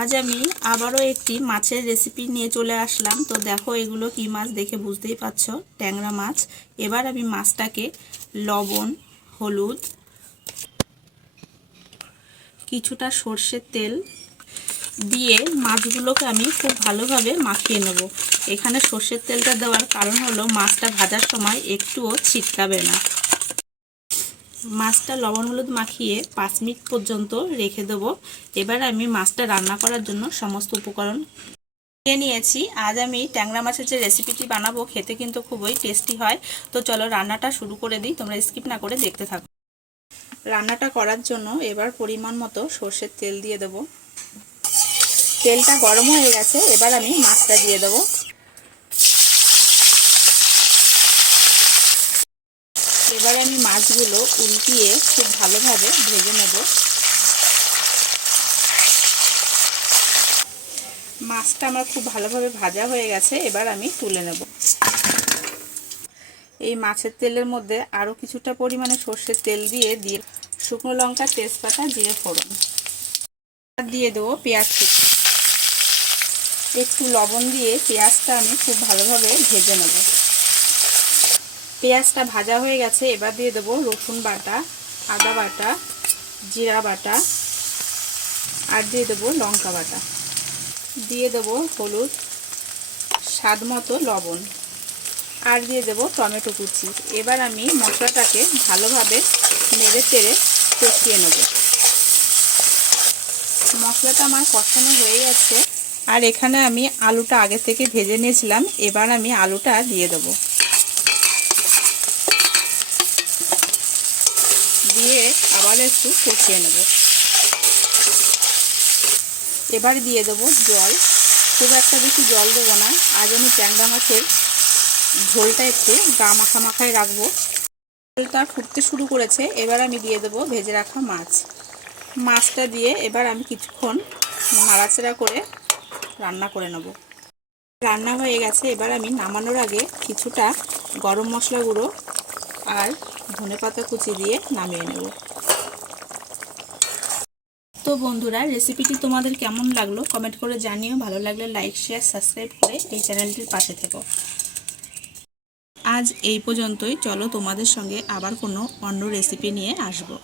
আজ আমি আবারও একটি মাছের রেসিপি নিয়ে চলে আসলাম। তো দেখো এগুলো কি মাছ, দেখে বুঝতেই পারছো, ট্যাংরা মাছ। এবার আমি মাছটাকে লবণ, হলুদ, কিছুটা সর্ষের তেল দিয়ে মাছগুলোকে আমি খুব ভালোভাবে মাখিয়ে নেব। এখানে সর্ষের তেলটা দেওয়ার কারণ হলো মাছটা ভাজার সময় একটুও ছিটকাবে না। মাছটা লবণ হলুদ মাখিয়ে 5 মিনিট পর্যন্ত রেখে দেবো। এবার আমি মাছটা রান্না করার জন্য সমস্ত উপকরণ নিয়ে নিয়েছি। আজ আমি ট্যাংরা মাছের যে রেসিপিটি বানাবো খেতে কিন্তু খুবই টেস্টি হয়। তো চলো রান্নাটা শুরু করে দিই, তোমরা স্কিপ না করে দেখতে থাকো। রান্নাটা করার জন্য এবার পরিমাণ মতো সর্ষের তেল দিয়ে দেবো। তেলটা গরম হয়ে গেছে, এবার আমি মাছটা দিয়ে দেবো। এবারে আমি মাছগুলো উল্টিয়ে খুব ভালোভাবে ভেজে নেব। মাছটা আমার খুব ভালোভাবে ভাজা হয়ে গেছে, এবার আমি তুলে নেব। এই মাছের তেলের মধ্যে আরও কিছুটা পরিমাণে সর্ষের তেল দিয়ে শুকনো লঙ্কা, তেজপাতা, জিরে ফোড়ন দিয়ে দেবো পেঁয়াজ কুচি। একটু লবণ দিয়ে পেঁয়াজটা আমি খুব ভালোভাবে ভেজে নেব। পেঁয়াজটা ভাজা হয়ে গেছে, এবার দিয়ে দেবো রসুন বাটা, আদা বাটা, জিরা বাটা, আর দিয়ে দেবো লঙ্কা বাটা, দিয়ে দেবো হলুদ, স্বাদ মতো লবণ, আর দিয়ে দেবো টমেটো কুচি। এবার আমি মশলাটাকে ভালোভাবে নেড়ে চেড়ে কষিয়ে নেব। মশলাটা আমার কষানো হয়ে গেছে, আর এখানে আমি আলুটা আগে থেকে ভেজে নিয়েছিলাম। এবার আমি আলুটা দিয়ে দেবো, দিয়ে আবার একটু কষিয়ে নেব। এবার দিয়ে দেবো জল। খুব একটা বেশি জল দেবো না, আজ আমি ট্যাংরা মাছের ঝোলটা একটু গা মাখা মাখায় রাখবো। ঝোলটা ফুটতে শুরু করেছে, এবার আমি দিয়ে দেবো ভেজে রাখা মাছটা দিয়ে এবার আমি কিছুক্ষণ নাড়াচাড়া করে রান্না করে নেব। রান্না হয়ে গেছে, এবার আমি নামানোর আগে কিছুটা গরম মশলা গুঁড়ো আর ধনেপাতা কুচি দিয়ে নামিয়ে নেব। তো বন্ধুরা, রেসিপিটি তোমাদের কেমন লাগলো কমেন্ট করে জানিও। ভালো লাগলে লাইক, শেয়ার, সাবস্ক্রাইব করে এই চ্যানেলটির পাশে থেকো। আজ এই পর্যন্তই। চলো তোমাদের সঙ্গে আবার কোনো অন্য রেসিপি নিয়ে আসবো।